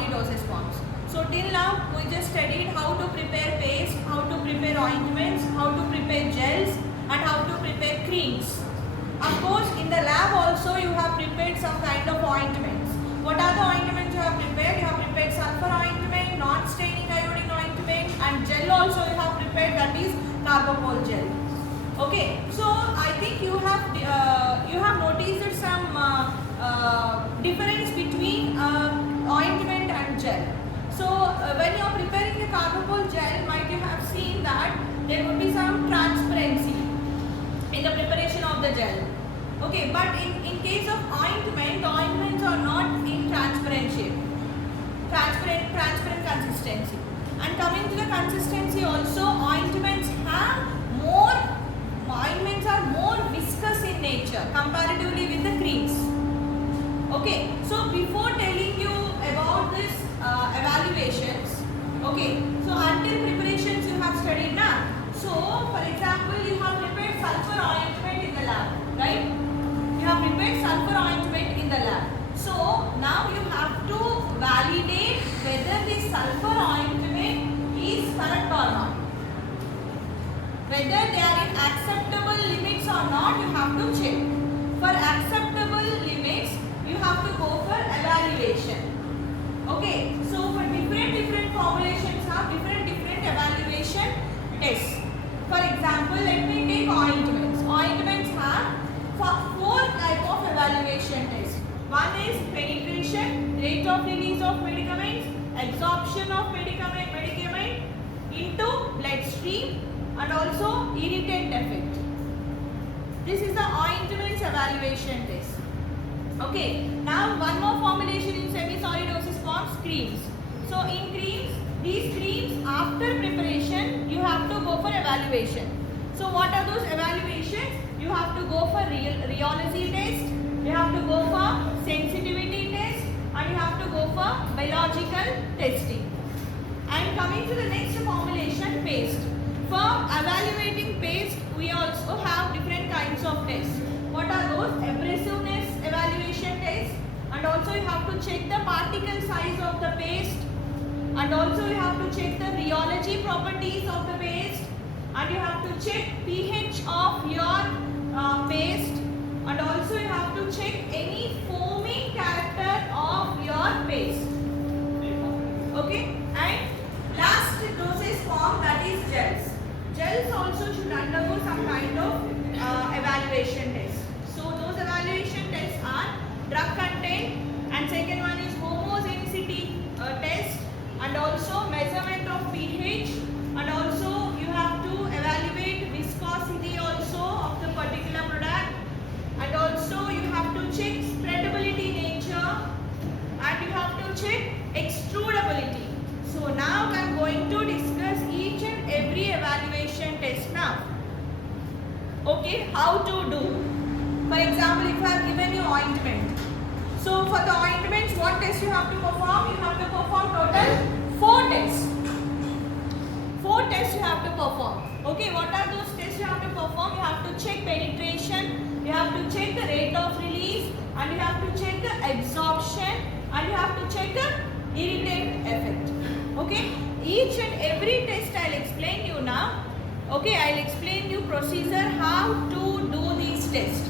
semi-solid dosage forms. So till now we just studied how to prepare paste, how to prepare ointments, how to prepare gels and how to prepare creams. Of course in the lab also you have prepared some kind of ointments. What are the ointments you have prepared? You have prepared sulfur ointment, non-staining iodine ointment and gel also you have prepared, that is carbopol gel. Okay, so I think you have noticed some difference between ointment and gel. So when you are preparing the carbopol gel, might you have seen that there would be some transparency in the preparation of the gel. Okay, but in case of ointment, the ointments are not in transparent shape, transparent consistency. And coming to the consistency also, ointments are more viscous in nature comparatively with the creams. Okay, so before telling you about this evaluations, okay, so until preparations you have studied now. So for example, you have prepared sulfur ointment in the lab, right? You have prepared sulfur ointment in the lab. So now you have to validate whether the sulfur ointment is correct or not. Whether they are in acceptable limits or not, you have to check. For acceptable limits, you have to go for evaluation. Okay, so for different formulations have different evaluation tests. For example, let me take ointments. Ointments have four types of evaluation tests. One is penetration, rate of release of medicaments, absorption of medicament into bloodstream, and also irritant effect. This is the ointments evaluation test. Okay, now one more formulation in semi-solid dosage forms, creams. So in creams, these creams after preparation you have to go for evaluation. So what are those evaluations? You have to go for rheology test, you have to go for sensitivity test, and you have to go for biological testing. And coming to the next formulation, paste. For evaluating paste, we also have different kinds of tests. What are those? Abrasiveness evaluation test, and also you have to check the particle size of the paste, and also you have to check the rheology properties of the paste, and you have to check pH of your paste, and also you have to check any foaming character of your paste. Okay, and last dosage form, that is gels. Gels also should undergo some kind of evaluation test. So those evaluation tests are drug content, and second one is homogeneity test, and also measurement of pH, and also you have to evaluate viscosity also of the particular product, and also you have to check spreadability nature, and you have to check extrudability. So now I am going to discuss each and every evaluation test now. Okay, how to do? For example, if I have given you ointment. So for the ointments, what test you have to perform? You have to perform total 4 tests. 4 tests you have to perform. Okay, what are those tests you have to perform? You have to check penetration, you have to check the rate of release, and you have to check the absorption, and you have to check the irritant effect. Okay, each and every test I will explain you now. Okay, I will explain you procedure how to do these tests.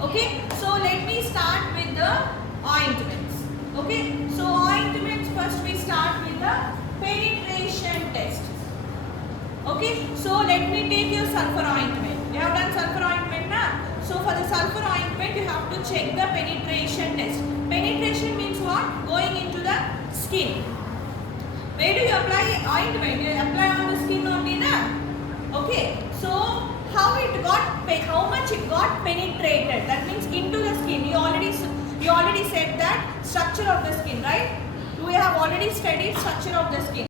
Okay, so let me start with the ointments. Okay, so ointments, first we start with the penetration test. Okay, so let me take your sulfur ointment. You have done sulfur ointment now. So for the sulfur ointment, you have to check the penetration test. Penetration means what? Going into the skin. Where do you apply ointment? You apply on the skin only now. Okay, so how much it got penetrated? That means into the skin. You already said that structure of the skin, right? We have already studied structure of the skin.